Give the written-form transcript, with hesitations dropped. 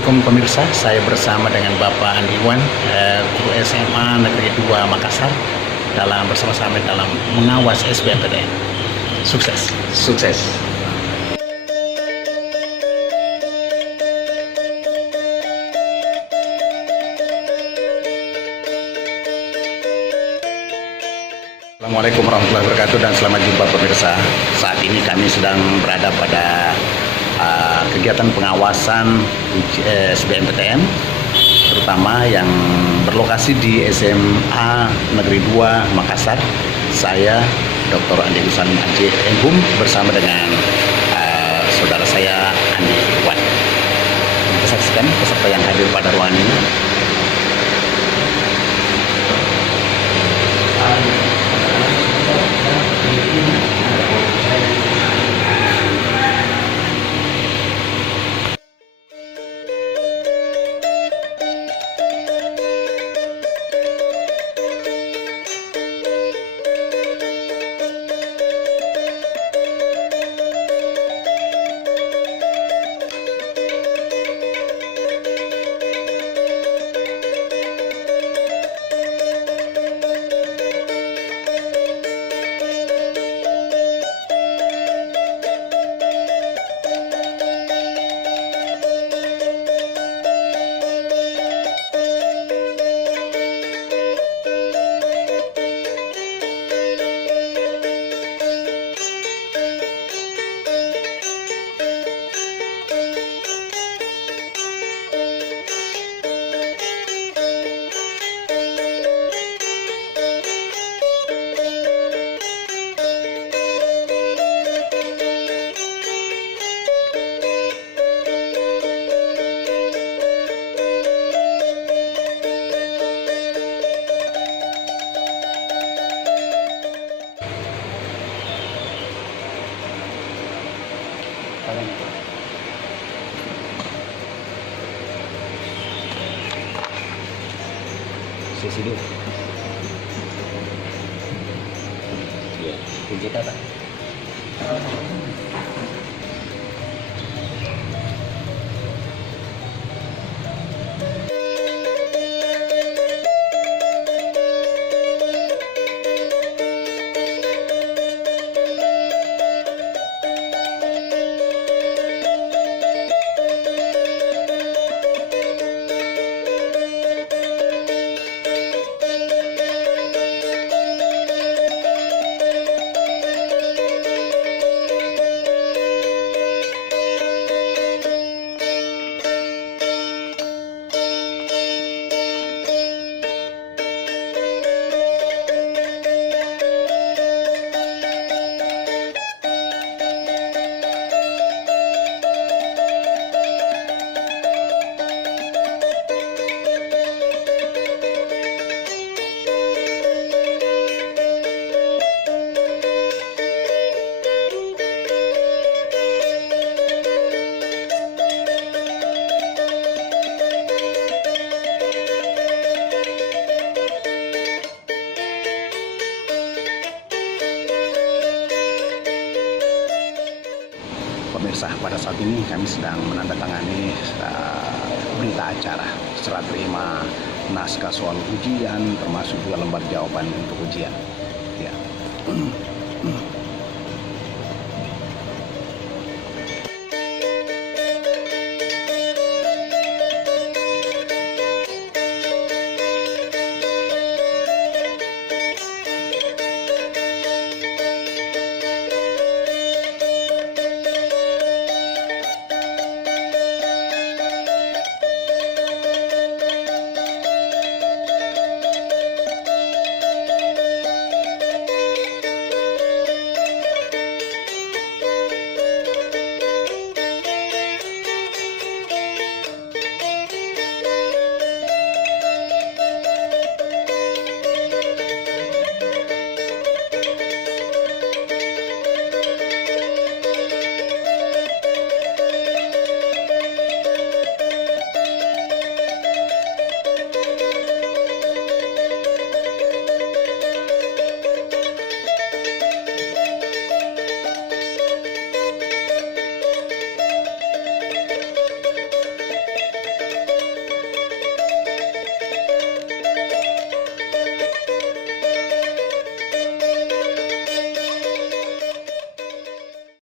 Assalamualaikum pemirsa, saya bersama dengan Bapak Andi Iwan, guru SMA Negeri 2 Makassar, bersama-sama dalam mengawas SBMPTN. Sukses. Sukses. Assalamualaikum warahmatullahi wabarakatuh dan selamat jumpa pemirsa. Saat ini kami sedang berada pada kegiatan pengawasan SBMPTN, terutama yang berlokasi di SMA Negeri 2 Makassar. Saya Dr. Andi Husain Ajeng bersama dengan saudara saya Andi Iwan. Kita saksikan peserta yang hadir pada ruangan ini. Sisi dulu. Ya, kunci kata. Pemirsa, pada saat ini kami sedang menandatangani berita acara serah terima naskah soal ujian, termasuk juga lembar jawaban untuk ujian.